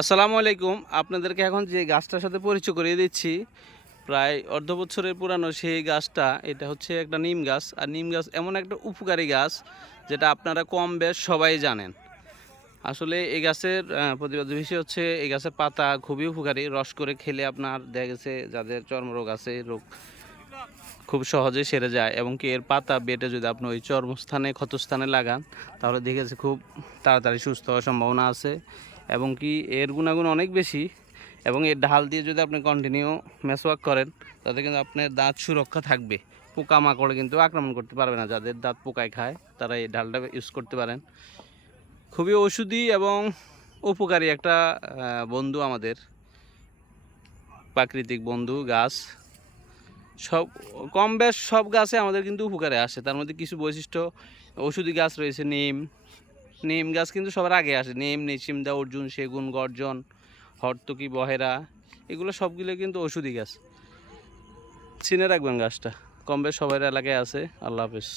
আসসালামু আলাইকুম। আপনাদেরকে এখন যে গাছটার সাথে পরিচয় করিয়ে দিচ্ছি, প্রায় অর্ধ বছরের পুরানো সেই গাছটা। এটা হচ্ছে একটা নিম গাছ। আর নিম গাছ এমন একটা উপকারী গাছ, যেটা আপনারা কম বেশ সবাই জানেন। আসলে এই গাছের প্রতিবাদ বিষয় হচ্ছে, এই গাছের পাতা খুবই উপকারী। রস করে খেলে আপনার দেখা গেছে যাদের চর্মরোগ আছে, রোগ খুব সহজে সেরে যায়। এবং কি এর পাতা বেটে যদি আপনি ওই চর্মস্থানে, ক্ষতস্থানে লাগান, তাহলে দেখেছে খুব তাড়াতাড়ি সুস্থ হওয়ার সম্ভাবনা আছে। এবং কি এর গুণাগুণ অনেক বেশি। এবং এর ঢাল দিয়ে যদি আপনি কন্টিনিউ মেসওয়াক করেন, তাতে কিন্তু আপনার দাঁত সুরক্ষা থাকবে। পোকামাকড়ে কিন্তু আক্রমণ করতে পারবে না। যাদের দাঁত পোকায় খায়, তারা এই ঢালটা ইউজ করতে পারেন। খুবই ঔষধি এবং উপকারী একটা বন্ধু আমাদের, প্রাকৃতিক বন্ধু গাছ। সব কম বেশ সব গাছে আমাদের কিন্তু উপকারে আসে। তার মধ্যে কিছু বৈশিষ্ট্য ঔষধি গাছ রয়েছে। নিম, নিম গাছ কিন্তু সবার আগে আসে। নিম, নিশিমদা, অর্জুন, সেগুন, গর্জন, হর্তকি, বহেরা, এগুলো সবগুলো কিন্তু ঔষধি গাছ। চিনে রাখবেন গাছটা। কম বেশ সবার এলাকায় আছে। আল্লাহ হাফেজ।